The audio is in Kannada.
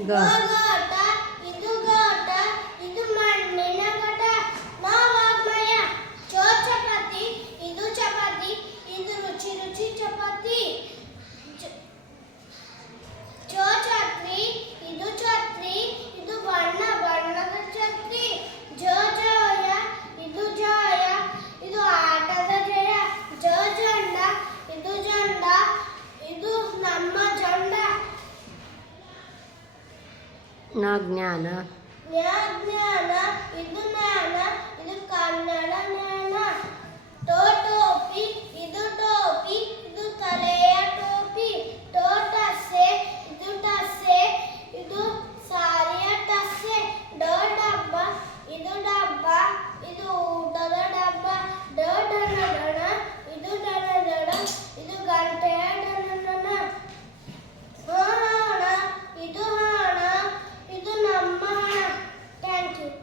ಗ ಗೋಟ ಇದು ಗೋಟ ಇದು ಮಣ್ಣಿನ ಘಟ ನವಾಗ್ಮಯ ಚೋ ಚಪಾತಿ ಇದು ಚಪಾತಿ ಇದು ರುಚಿ ರುಚಿ ಚಪಾತಿ ಚೋ ಛತ್ರಿ ಇದು ಛತ್ರಿ ಇದು ಬಣ್ಣ ಬಣ್ಣದ ಛತ್ರಿ ಜೋ ಜಯ ಇದು ಜಯ ಇದು ಆಟದ ಜಯ ಜೋ ಜಂಡ ಇದು ಜಂಡ ಇದು ನಮ್ಮ ಜಂಡ ನ ಜ್ಞಾನ ಜ್ಞಾನ